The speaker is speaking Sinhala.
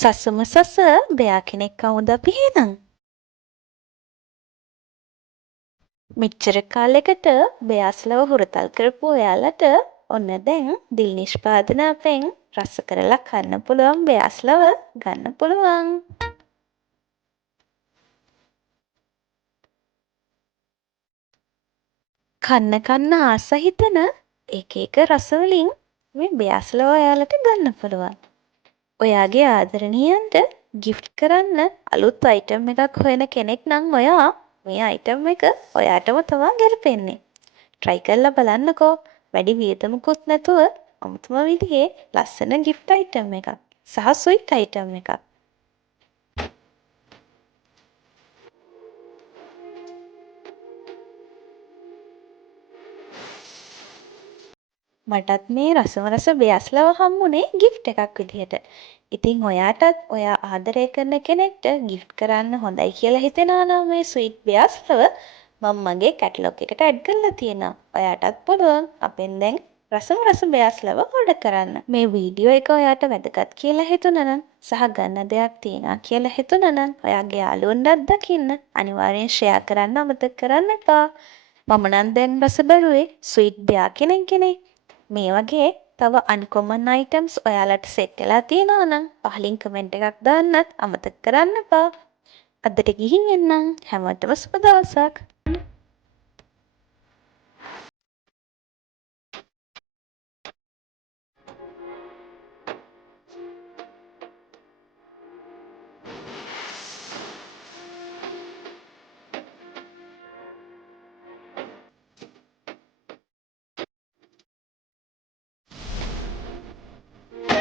සසම සස බෙයා කෙනෙක් කවුද අපි එහෙනම්? මෙච්චර කාලෙකට බෙයාස්ලව හුරතල් කරපු ඔයාලට ඔන්න දැන් දිල් නිෂ්පාදන අපෙන් රස කරලා කන්න පුළුවන් බෙයාස්ලව ගන්න පුළුවන්. කන්න ආස හිතෙන එක එක රස වලින් මේ බෙයාස්ලව ඔයාලට ගන්න පුළුවන්. ඔයාගේ ආදරණීයන්ට ගිෆ්ට් කරන්න අලුත් අයිටම් එකක් හොයන කෙනෙක් නම් ඔයා මේ අයිටම් එක ඔයාටම තමා ගැලපෙන්නේ. try කරලා බලන්නකෝ. වැඩි වියදමකුත් නැතුව අමුතුම විදිහේ ලස්සන gift item එකක්. සහ sweet item එකක්. මටත් මේ රසම රස බෙයාස්ලව හම්බුනේ gift එකක් විදිහට. ඉතින් ඔයාටත් ඔයා ආදරය කරන කෙනෙක්ට gift කරන්න හොඳයි කියලා හිතෙනවා නම් මේ sweet බෙයාස්ලව මම මගේ කැටලොග් එකට ඇඩ් කරලා තියෙනවා. ඔයාටත් පුළුවන් අපෙන් දැන් රසම රස බෙයාස්ලව ඕඩර් කරන්න. මේ වීඩියෝ එක ඔයාට වැදගත් කියලා හිතුණා නම් සහ ගන්න දෙයක් තියෙනවා කියලා හිතුණා නම් ඔයාගේ යාළුවන්ටත් දකින්න අනිවාර්යෙන් ෂෙයා කරන්න අමතක කරන්න එපා. මම නම් දැන් රස බැලුවේ ස්වීට් බෙයා කෙනෙක්. මේ වගේ තව අන්කොමන් අයිටම්ස් ඔයාලට සෙට් වෙලා තියෙනවා නම් පහලින් කමෙන්ට් එකක් දාන්නත් අමතක කරන්න එපා. අදට ගිහින් එන්නම්. හැමෝටම සුබ දවසක්.